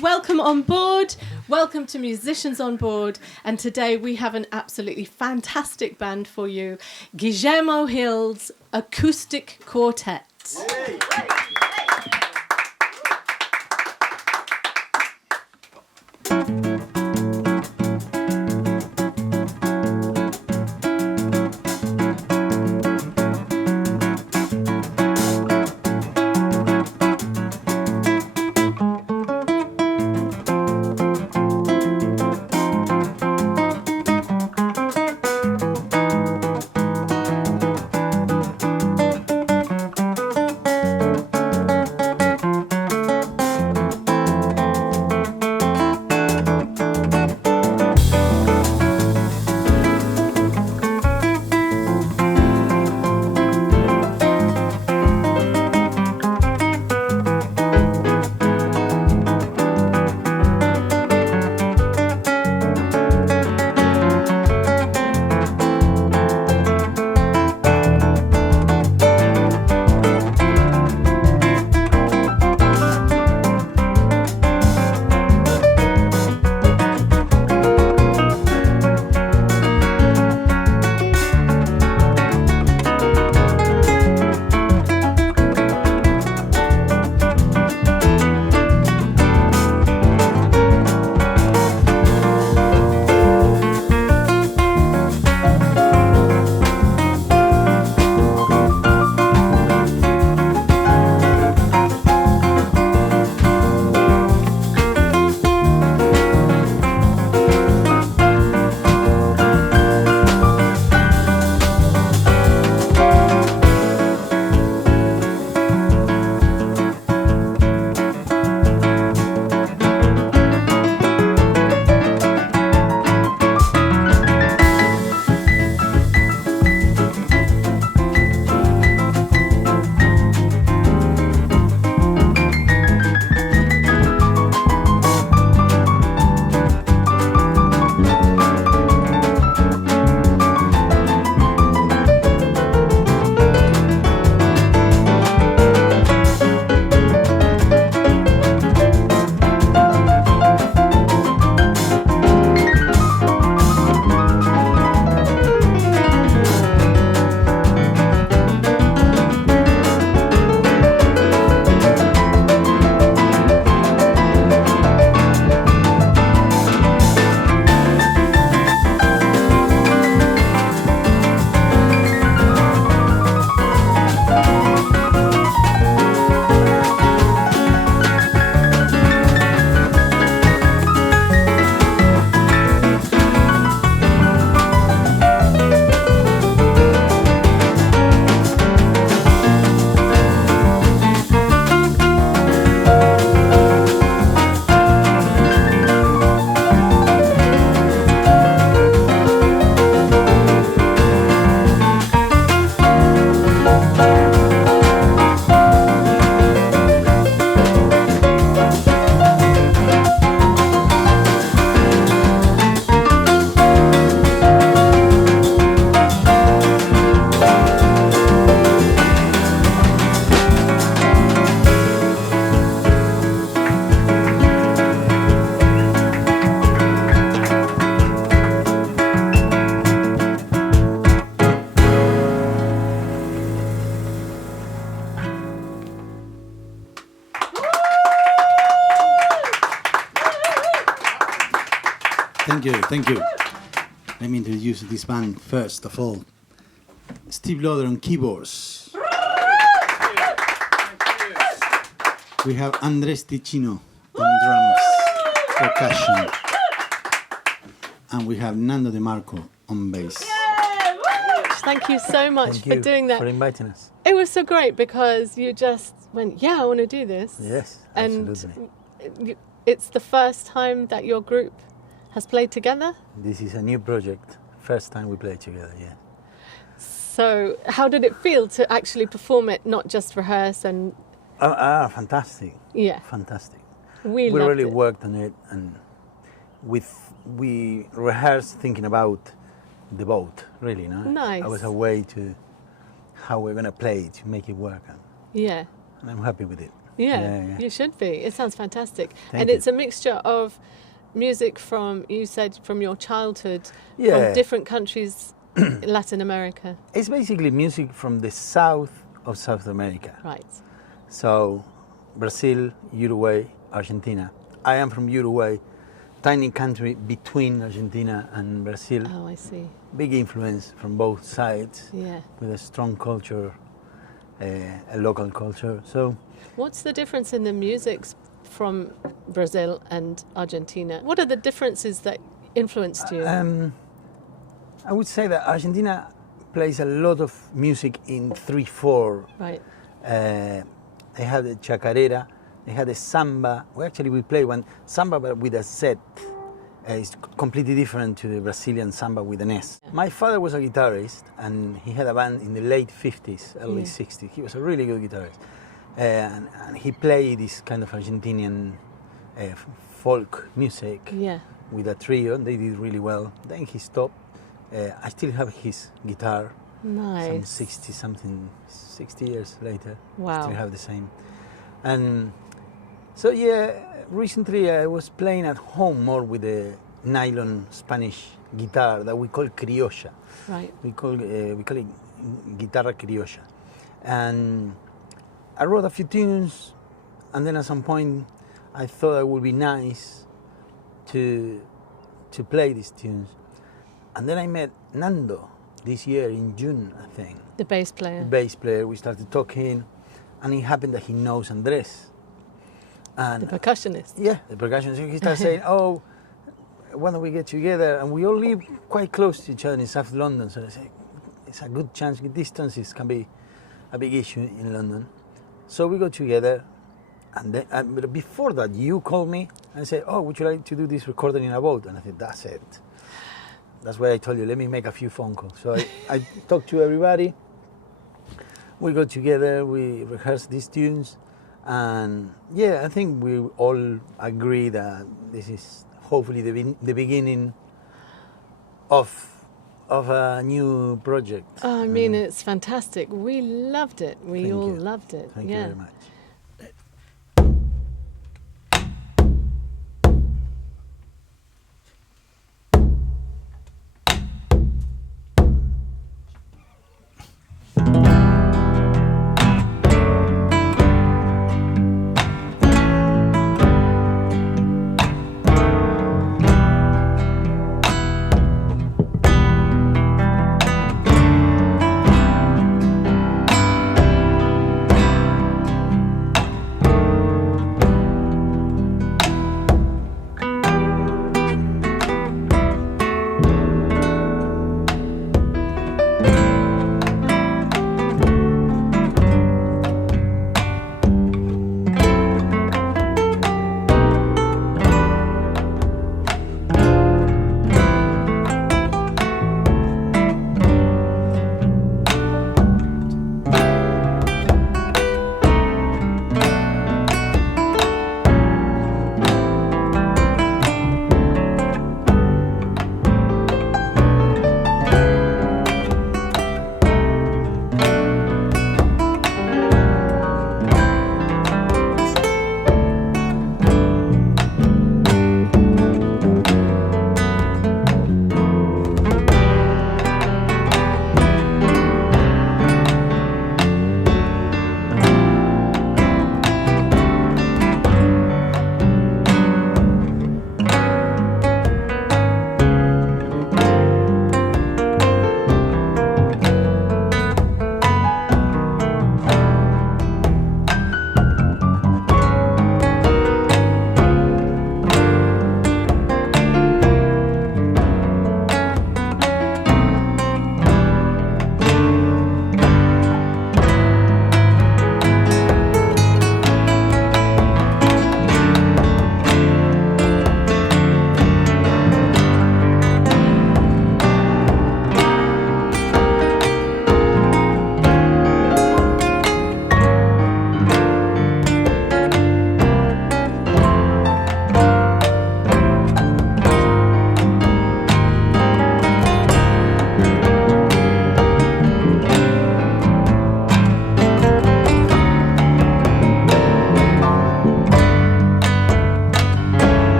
welcome on board. Welcome to Musicians on Board. And today we have an absolutely fantastic band for you, Guillermo Hill's Acoustic Quartet. Yay. Thank you. Let me introduce this band first of all. Steve Lodder on keyboards. We have Andres Ticino on drums, percussion. And we have Nando De Marco on bass. Thank you so much Thank for doing that. For inviting us. It was so great because you just went, yeah, I want to do this. Yes, absolutely. And it's the first time that your group has played together? This is a new project. First time we play together, yeah. So how did it feel to actually perform it, not just rehearse and... Fantastic. Yeah. Fantastic. We really worked on it, and we rehearsed thinking about the boat, really, no? Nice. It was a way to how we're going to play it, to make it work. Yeah. And I'm happy with it. Yeah, you should be. It sounds fantastic. Thank and you. it's a mixture of music from, you said, from your childhood, Yeah. from different countries in Latin America. It's basically music from the south of South America. Right. So, Brazil, Uruguay, Argentina. I am from Uruguay, tiny country between Argentina and Brazil. Oh, I see. Big influence from both sides, Yeah. with a strong culture, a local culture. So, What's the difference in the musics from Brazil and Argentina? What are the differences that influenced you? I would say that Argentina plays a lot of music in 3/4. Right. They had the chacarera, they had the samba. We play one samba but with a Z. It's completely different to the Brazilian samba with an S. Yeah. My father was a guitarist and he had a band in the late 50s, early 60s. He was a really good guitarist. And he played this kind of Argentinian folk music Yeah. with a trio. They did really well. Then he stopped. I still have his guitar. Some Nice. 60 years later. Wow. Still have the same. And so recently I was playing at home more with the nylon Spanish guitar that we call criolla. Right. We call it guitarra criolla. And I wrote a few tunes, and then at some point I thought it would be nice to play these tunes. And then I met Nando this year in June, I think. The bass player. Bass player. We started talking, and it happened that he knows Andres. And The percussionist. yeah, the percussion. So he started saying, "Oh, why don't we get together?" And we all live quite close to each other in South London, so I said, it's a good chance. Distances can be a big issue in London. So we got together, and then, but before that, you called me and said, "Oh, would you like to do this recording in a boat?" And I said, "That's it. That's why I told you, let me make a few phone calls." So I talked to everybody. We got together, we rehearsed these tunes, and I think we all agree that this is hopefully the beginning of a new project. Oh, I mean, it's fantastic. We loved it. We Thank all you. loved it. Thank yeah. you very much.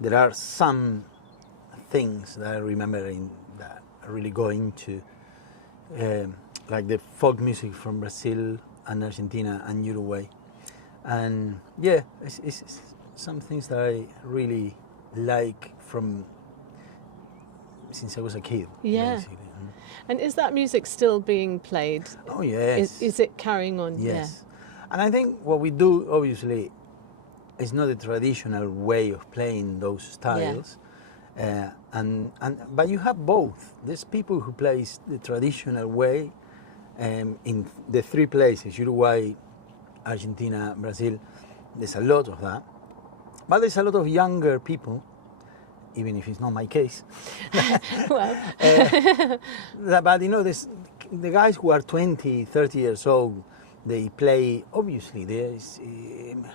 there are some things that I remember that really go into, like the folk music from Brazil and Argentina and Uruguay. And yeah, it's some things that I really like from since I was a kid. Yeah. Basically. And is that music still being played? Oh yes. Is it carrying on? Yes. And I think what we do, obviously, is not the traditional way of playing those styles. But you have both. There's people who plays the traditional way in the three places, Uruguay, Argentina, Brazil. There's a lot of that. But there's a lot of younger people, even if it's not my case. Well. But you know, there's the guys who are 20, 30 years old, they play, obviously, the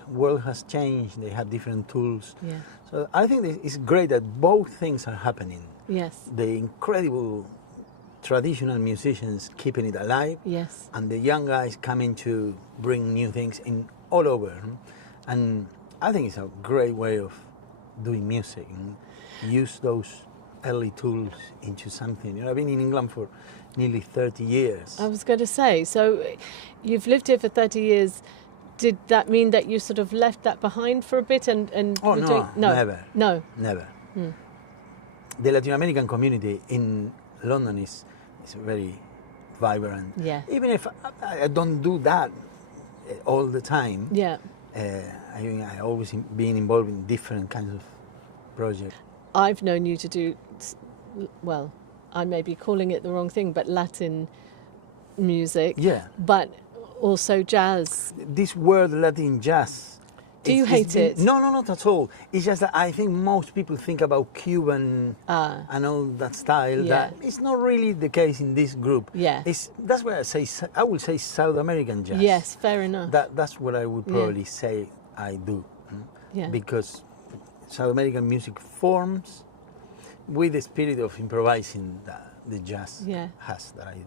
world has changed, they have different tools. Yeah. So I think it's great that both things are happening. Yes. The incredible traditional musicians keeping it alive, Yes. and the young guys coming to bring new things in all over. And I think it's a great way of doing music. Use those early tools into something. You know, I've been in England for nearly 30 years. I was going to say, so you've lived here for 30 years. Did that mean that you sort of left that behind for a bit and Oh, were no, doing... never. No. Never. The Latin American community in London is very vibrant. Yeah. Even if I don't do that all the time, Yeah. I always been involved in different kinds of projects. I've known you to do, well, I may be calling it the wrong thing, but Latin music. Yeah. But also jazz. This word Latin jazz. Do you hate it? No, not at all. It's just that I think most people think about Cuban and all that style. Yeah. That it's not really the case in this group. Yeah. That's why I would say South American jazz. Yes, fair enough. That's what I would probably say I do. Yeah. Because South American music forms with the spirit of improvising that the jazz has, that I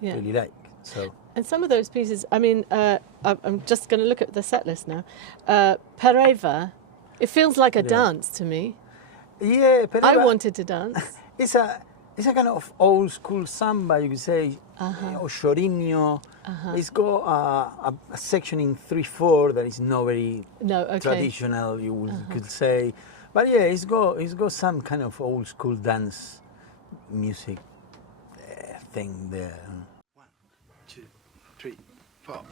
really like. So. And some of those pieces, I mean, I'm just going to look at the set list now. Pereva, it feels like a dance to me. Yeah, Pereva, I wanted to dance. It's a kind of old school samba, you could say, or chorinho. It's got a section in 3/4 that is not very traditional, you could say. But yeah, it's got some kind of old school dance music thing there. 1, 2, 3, 4.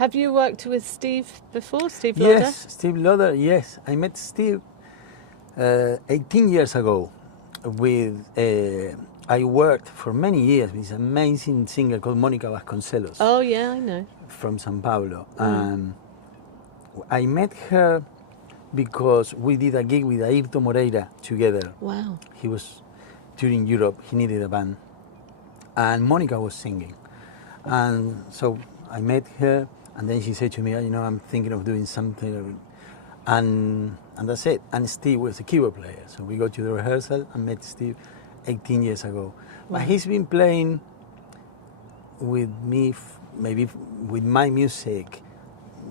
Have you worked with Steve before, Steve Lodder? Yes, Steve Lodder, yes. I met Steve 18 years ago. I worked for many years with this amazing singer called Mónica Vasconcelos. Oh, yeah, I know. From São Paulo. I met her because we did a gig with Ayrton Moreira together. Wow. He was touring Europe, he needed a band. And Mónica was singing. And so I met her, and then she said to me, I'm thinking of doing something. And that's it. And Steve was a keyboard player. So we go to the rehearsal and met Steve 18 years ago. Wow. But he's been playing with me, maybe with my music,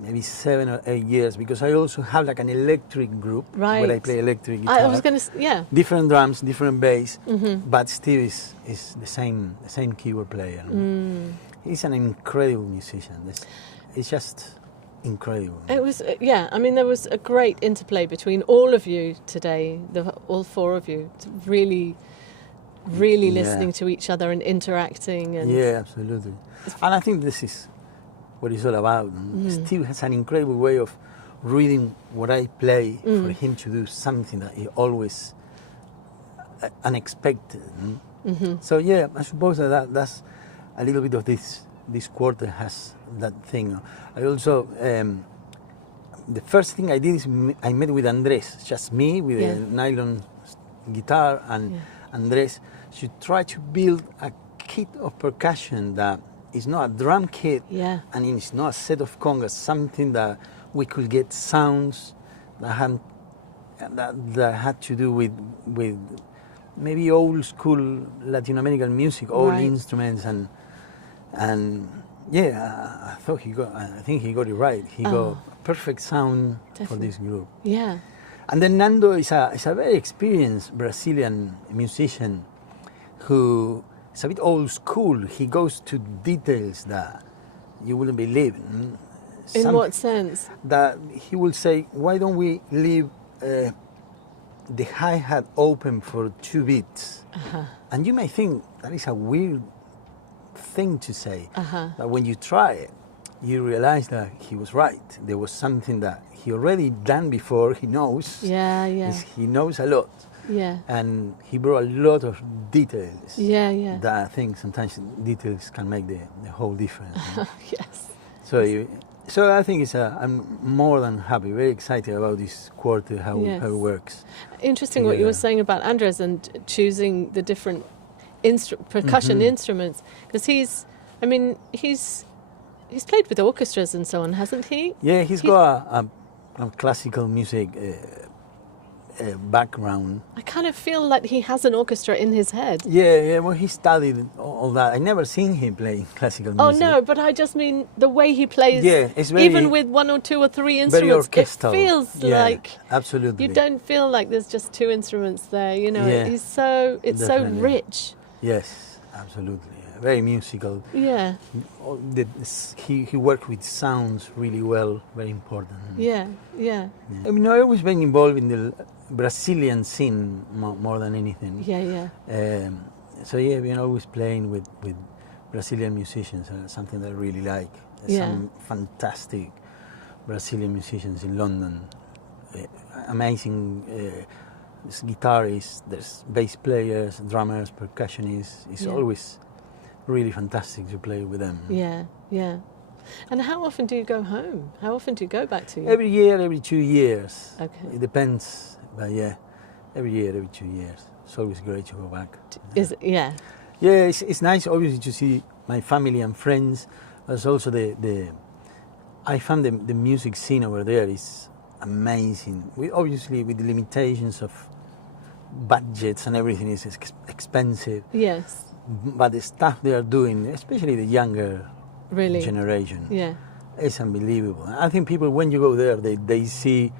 maybe 7 or 8 years, because I also have like an electric group where I play electric guitar. I was going to, yeah. Different drums, different bass, but Steve is the same keyboard player. He's an incredible musician. It's just incredible. It was, yeah. I mean, there was a great interplay between all of you today, all four of you, really listening to each other and interacting. And yeah, absolutely. And I think this is what it's all about. Steve has an incredible way of reading what I play for him to do something that he always unexpected. So yeah, I suppose that's a little bit of this quartet has that thing. I also the first thing I did is I met with Andrés, just me with a nylon guitar and Andrés to try to build a kit of percussion that is not a drum kit and it's not a set of congas, something that we could get sounds that had to do with maybe old school Latin American music, old instruments and yeah, I think he got it right. He got a perfect sound for this group. Yeah. And then Nando is a very experienced Brazilian musician who is a bit old school. He goes to details that you wouldn't believe. In what sense? That he will say, why don't we leave the hi-hat open for 2 beats? And you may think that is a weird thing to say. But when you try it, you realize that he was right. There was something that he already done before. He knows. Yeah. He knows a lot. Yeah. And he brought a lot of details. Yeah. That I think sometimes details can make the whole difference. Yes. So I think I'm more than happy, very excited about this quartet, how it works. Interesting what you were saying about Andres and choosing the different percussion instruments, because he's played with orchestras and so on, hasn't he? Yeah, he's got a classical music background. I kind of feel like he has an orchestra in his head. Yeah, well, he studied all that. I never seen him playing classical music. Oh no, but I just mean the way he plays. Yeah, it's very, even with 1 or 2 or 3 instruments, very orchestral. It feels like absolutely. You don't feel like there's just 2 instruments there. It's so rich. Yes, absolutely. Very musical. Yeah. He worked with sounds really well. Very important. Yeah. I mean, I always been involved in the Brazilian scene more than anything. Yeah. So yeah, we're always playing with Brazilian musicians. Something that I really like. Some fantastic Brazilian musicians in London. Amazing guitarists. There's bass players, drummers, percussionists. It's always really fantastic to play with them. Yeah. And how often do you go home? How often do you go back to? Every year, every 2 years. Okay. It depends, but yeah, every year, every 2 years. It's always great to go back. Is it? Yeah. Yeah, it's nice, obviously, to see my family and friends. But also I found the music scene over there is amazing. Obviously, with the limitations of budgets and everything is expensive. Yes. But the stuff they are doing, especially the younger generation, it's unbelievable. I think people, when you go there, they see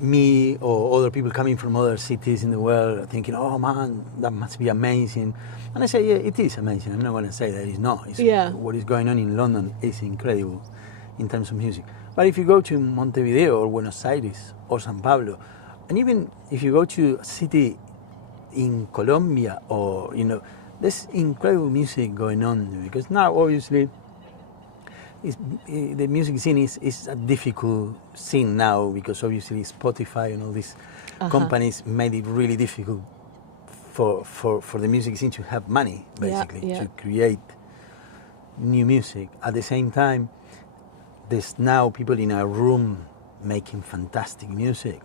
me or other people coming from other cities in the world thinking, oh man, that must be amazing. And I say, yeah, it is amazing. I'm not going to say that it's not. What is going on in London is incredible in terms of music. But if you go to Montevideo or Buenos Aires or San Pablo, and even if you go to a city in Colombia or, there's incredible music going on, because now obviously the music scene is a difficult scene now because obviously Spotify and all these companies made it really difficult for the music scene to have money, basically, to create new music. At the same time, there's now people in a room making fantastic music.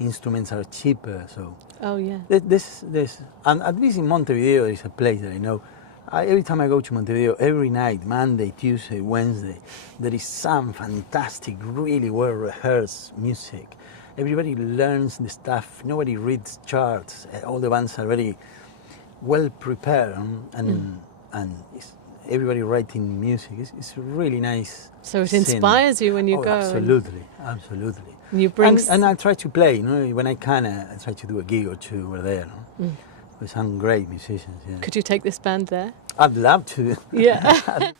Instruments are cheaper, so. Oh yeah. This and at least in Montevideo, there is a place that I know. Every time I go to Montevideo, every night, Monday, Tuesday, Wednesday, there is some fantastic, really well-rehearsed music. Everybody learns the stuff. Nobody reads charts. All the bands are very well prepared, and everybody writing music. It's really nice. So it scene. Inspires you when you go. Absolutely. You bring and I try to play. When I can, I try to do a gig or two over there. With some great musicians. Yeah. Could you take this band there? I'd love to. Yeah.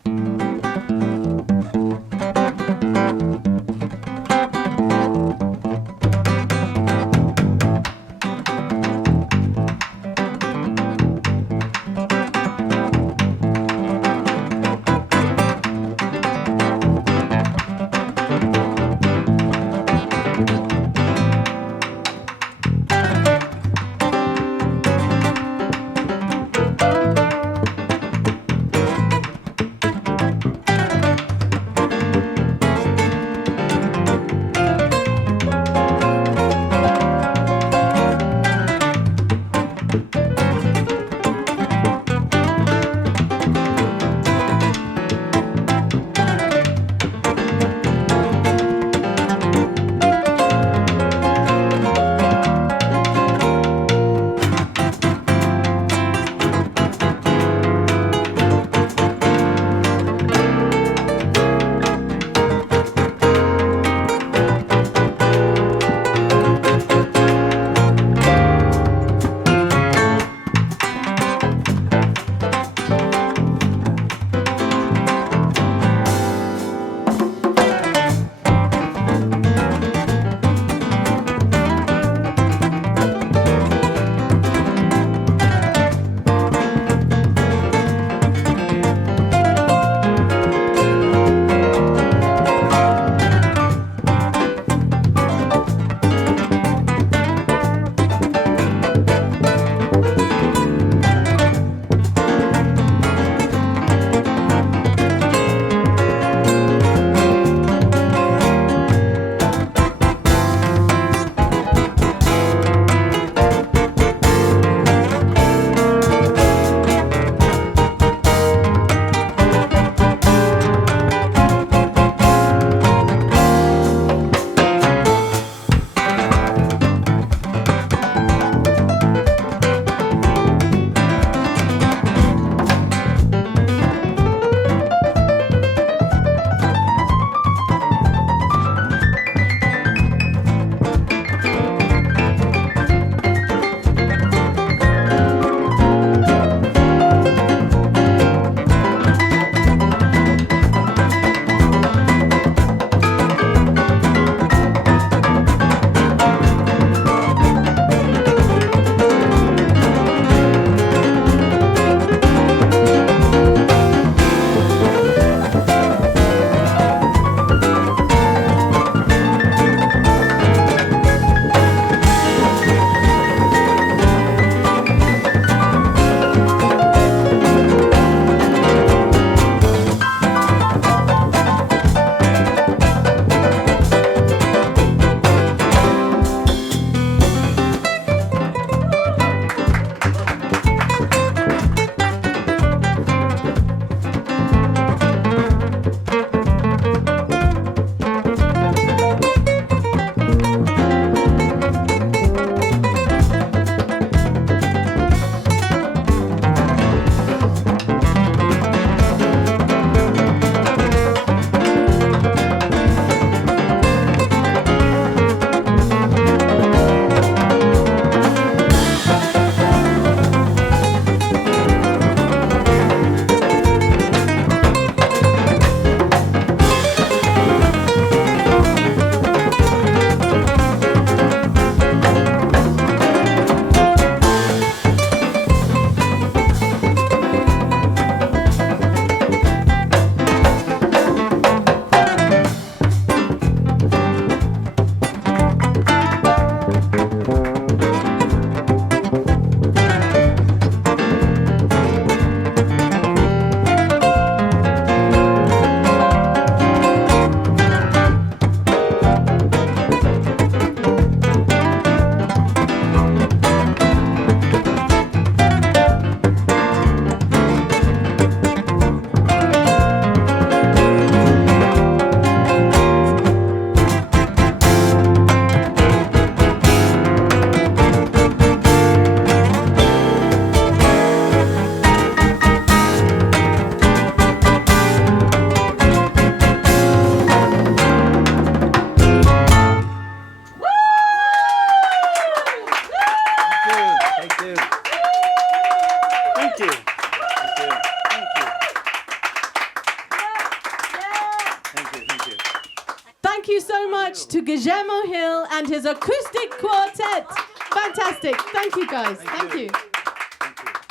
Guillermo Hill and his acoustic quartet. Fantastic. Thank you, guys. Thank you.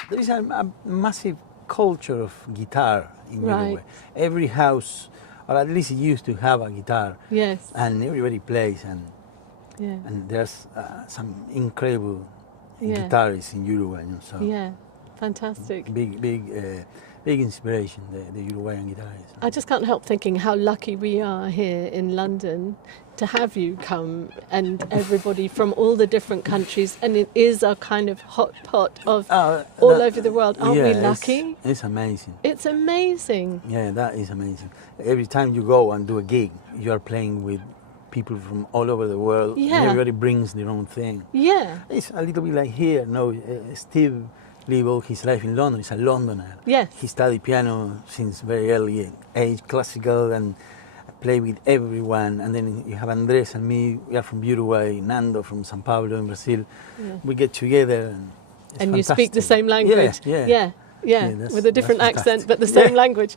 There is a massive culture of guitar in Right. Uruguay. Every house, or at least it used to have a guitar, Yes. and everybody plays, Yeah. and there's some incredible Yeah. guitarists in Uruguay. You know, so Yeah. Fantastic. big inspiration, the Uruguayan guitarists. I just can't help thinking how lucky we are here in London to have you come, and everybody from all the different countries, and it is a kind of hot pot of all over the world. Aren't we lucky? It's amazing. It's amazing. Yeah, that is amazing. Every time you go and do a gig, you are playing with people from all over the world. Yeah. And everybody brings their own thing. Yeah. It's a little bit like here. No, Steve lived all his life in London. He's a Londoner. Yes. He studied piano since very early age, classical, and play with everyone. And then you have Andres and me. We are from Uruguay. Nando from São Paulo in Brazil. Yeah. We get together, and it's And you speak the fantastic. same language. Yeah. Yeah, with a different that's accent, fantastic. but the same language.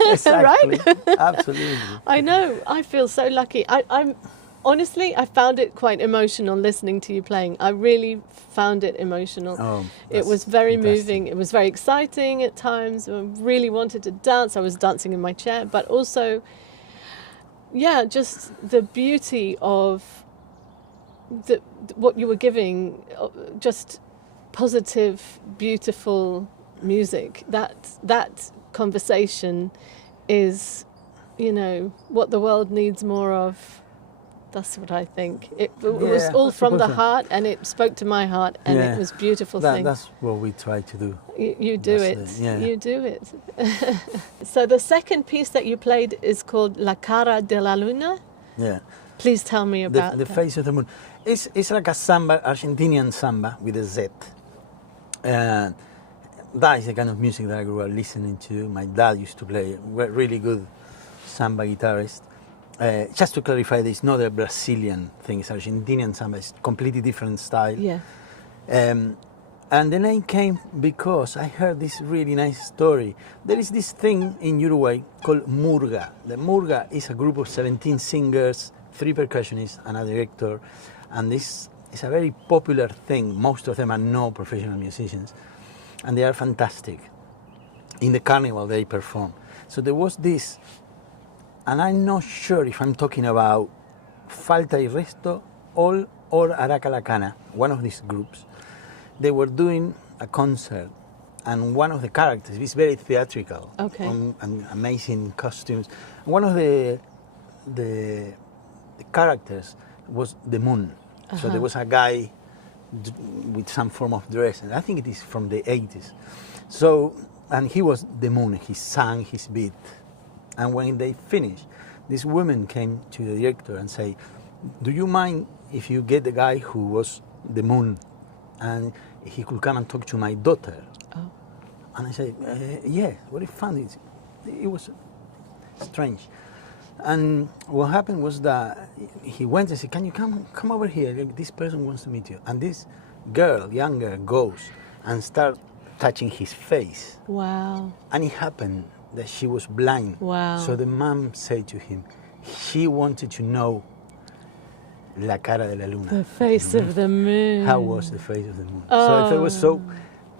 Exactly. Right? Absolutely. I know. I feel so lucky. I'm honestly, I found it quite emotional listening to you playing. I really found it emotional. Oh, It was that's very fantastic. moving. It was very exciting at times. I really wanted to dance. I was dancing in my chair, but also, yeah, just the beauty of what you were giving, just positive, beautiful music. That conversation is, what the world needs more of. That's what I think. It was all from the heart, and it spoke to my heart, and it was a beautiful thing. That's what we try to do. You do That's it. it, yeah. You do it. So the second piece that you played is called La Cara de la Luna. Yeah. Please tell me about The that. face of the moon. It's like a samba, Argentinian samba with a Z. And that is the kind of music that I grew up listening to. My dad used to play, really good samba guitarist. Just to clarify, it's not a Brazilian thing, it's Argentinian samba, it's completely different style. Yeah. And the name came because I heard this really nice story. There is this thing in Uruguay called Murga. The Murga is a group of 17 singers, 3 percussionists, and a director. And this is a very popular thing. Most of them are not professional musicians. And they are fantastic. In the carnival, they perform. So there was this, and I'm not sure if I'm talking about Falta y Resto or Araca La Cana, one of these groups. They were doing a concert, and one of the characters is very theatrical, Okay. and amazing costumes. One of the characters was the moon. So there was a guy with some form of dress, and I think it is from the 80s. So, and he was the moon. He sang his beat, and when they finished, this woman came to the director and said, "Do you mind if you get the guy who was the moon, and he could come and talk to my daughter?" Oh. And I said, "Yeah." What if fun? It was strange. And what happened was that he went and said, "Can you come over here? This person wants to meet you." And this girl, young girl, goes and starts touching his face. Wow. And it happened that she was blind. Wow. So the mom said to him, she wanted to know La Cara de la Luna. The face of the moon. How was the face of the moon? So I thought it was so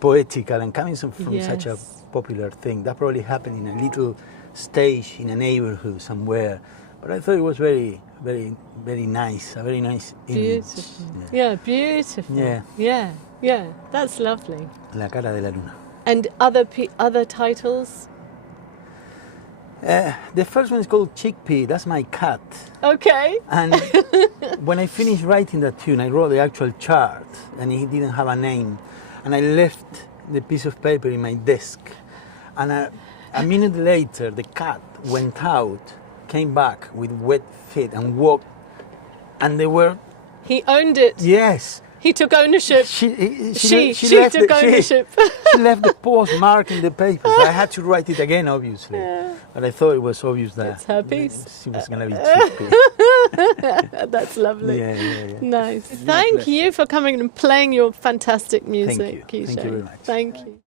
poetical, and coming from such a Yes. popular thing. That probably happened in a little stage in a neighborhood somewhere. But I thought it was very, very, very nice, a very nice image. Beautiful. Yeah, beautiful. Yeah. Yeah. That's lovely. La Cara de la Luna. And other titles? The first one is called Chickpea, that's my cat. Okay. And when I finished writing that tune, I wrote the actual chart, and it didn't have a name. And I left the piece of paper in my desk. And a minute later, the cat went out, came back with wet feet, and walked. And they were, He owned it. yes. He took ownership. She She took ownership. She left the postmark in the paper. So I had to write it again, obviously. Yeah. But I thought it was obvious that It's her piece. she was going to be Chickpea. That's lovely. Yeah. Nice. Thank you for coming and playing your fantastic music, you. Thank you Guillermo. very much. Thank you.